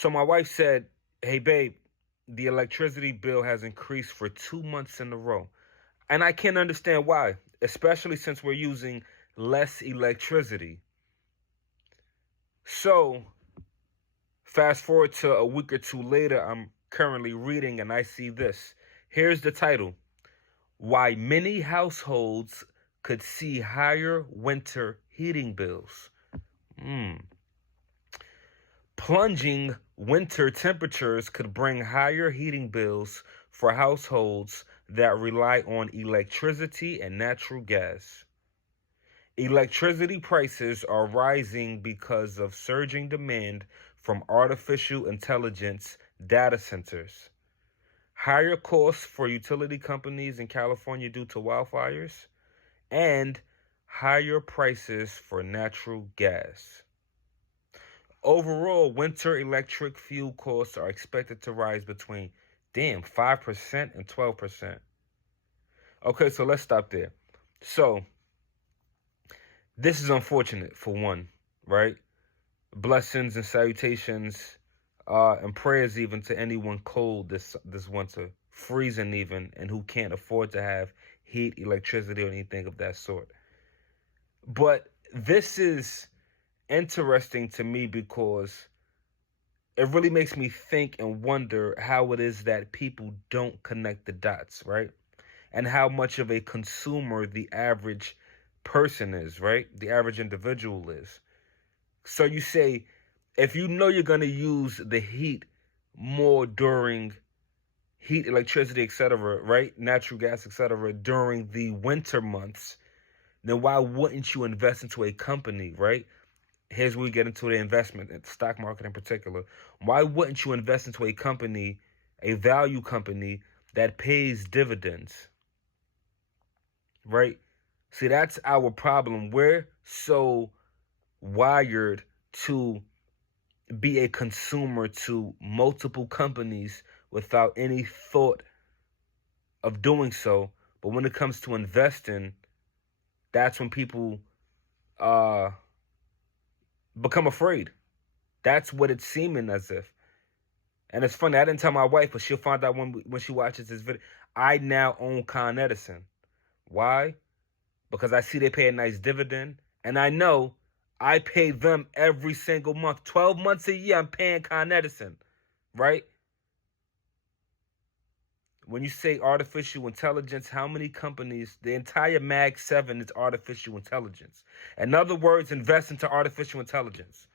So my wife said, "Hey, babe, the electricity bill has increased for 2 months in a row." And I can't understand why, especially since we're using less electricity. So fast forward to a week or two later, I'm currently reading and I see this. Here's the title: Why Many Households Could See Higher Winter Heating Bills. Plunging winter temperatures could bring higher heating bills for households that rely on electricity and natural gas. Electricity prices are rising because of surging demand from artificial intelligence data centers, higher costs for utility companies in California due to wildfires, and higher prices for natural gas. Overall, winter electric fuel costs are expected to rise between, 5% and 12%. Okay, so let's stop there. So, this is unfortunate for one, right? Blessings and salutations and prayers even to anyone cold this winter, freezing even, and who can't afford to have heat, electricity, or anything of that sort. But this is interesting to me because it really makes me think and wonder how it is that people don't connect the dots, right? And how much of a consumer the average person is, right? The average individual is. So you say, if you know you're going to use the heat more during heat, electricity, etc., right? Natural gas, etc., during the winter months, then why wouldn't you invest into a company, right? Here's where we get into the investment, in the stock market in particular. Why wouldn't you invest into a company, a value company that pays dividends, right? See, that's our problem. We're so wired to be a consumer to multiple companies without any thought of doing so. But when it comes to investing, that's when people uh, become afraid. That's what it's seeming as if. And it's funny, I didn't tell my wife, but she'll find out when she watches this video. I now own Con Edison. Why? Because I see they pay a nice dividend. And I know I pay them every single month. 12 months a year, I'm paying Con Edison. Right? When you say artificial intelligence, how many companies, the entire Mag 7 is artificial intelligence. In other words, invest into artificial intelligence.